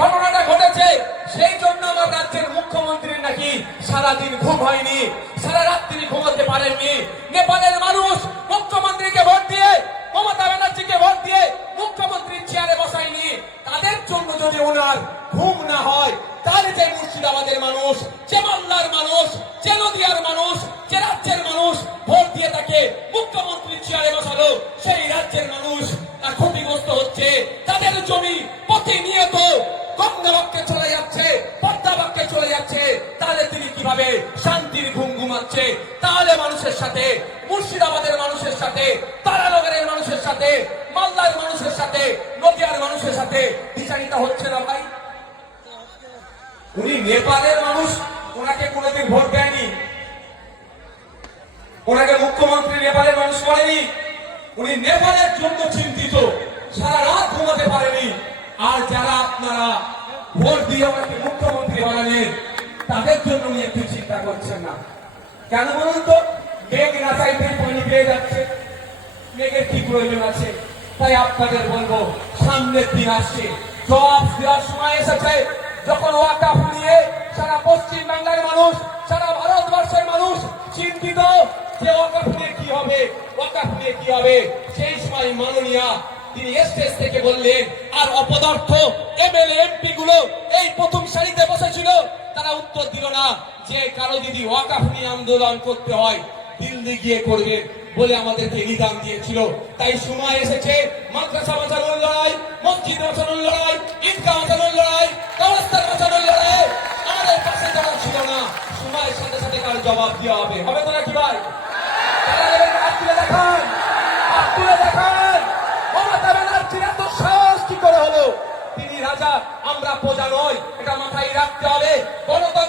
ঘটনাটা ঘটেছে। সেই জন্য আমার রাজ্যের মুখ্যমন্ত্রীর নাকি সারাদিন ঘুম হয়নি। সারা রাত তিনি ঘুমাতে পারেননি। নেপালের মানুষ মুখ্যমন্ত্রীকে ভোট দিয়ে, মমতা ব্যানার্জিকে ভোট দিয়ে মুখ্যমন্ত্রীর চেয়ারে বসায়নি। তাদের জন্য যদি ওনার ঘুম না হয়, তাহলে যে মুর্শিদাবাদের মানুষ, যে মাল্লার মানুষ, যে নদিয়ার মানুষ, যে রাজ্যের মানুষ ভোট দিয়ে তাকে মুখ্যমন্ত্রীর চেয়ারে বসালো। কীভাবে শান্তির ঘুম ঘুমাচ্ছে? তাহলে মানুষের সাথে, মুর্শিদাবাদের মানুষের সাথে, তারানগরের মানুষের সাথে, মালদার মানুষের সাথে, নদিয়ার মানুষের সাথে বিচারিতা হচ্ছে না ভাই। উনি নেপালের মানুষ, ওনাকে কোনোদিন ভোট দেয়নি। ওনাকে মুখ্যমন্ত্রী নেপালের মানুষ করেনি উনি নেপালের জন্য চিন্তিত। সারা রাত ঘুমাতে পারেনি। আর যারা আপনারা ভোট দিয়ে ওনাকে মুখ্যমন্ত্রী বানালেন তাদের জন্য উনি একটু চিন্তা করছেন না। কেন বলুন তো? মেঘ না চাইতে পানি পেয়ে যাচ্ছে। মেঘের কি প্রয়োজন আছে? তাই আপনাদের বলব, সামনের দিন আসছে। জবাব দেওয়ার সময় এসেছে। যখন ওয়াকাফ নিয়ে সারা পশ্চিম বাংলার মানুষ, সারা ভারতবর্ষের মানুষ চিন্তিত যে ওয়াকাফ নিয়ে কি হবে ওয়াকাফ নিয়ে কি হবে? সেই সময় মাননীয়া তিনি স্টেজ থেকে বললেন, আর অপদার্থ, এমএলএ এমপি গুলো এই প্রথম সারিতে তারা উত্তর দিল না যে কারও যদি ওয়াকাফ নিয়ে আন্দোলন করতে হয়। দিল্লি গিয়ে করবেন বলে আমাদেরকে নিদান দিয়েছিল। তাই সময় এসেছে। মাদ্রাসা বাঁচানোর লড়াই, মসজিদ বাঁচানোর লড়াই, ঈদগাহ বাঁচানোর লড়াই, কবরস্থান বাঁচানোর লড়াই। আমাদের পাশে যারা ছিল না, সময়ের সাথে সাথে তার জবাব দেওয়া হবে। হবে তো নাকি ভাই? আমরা প্রজা নয় এটা মাথায় রাখতে হবে। গণতন্ত্র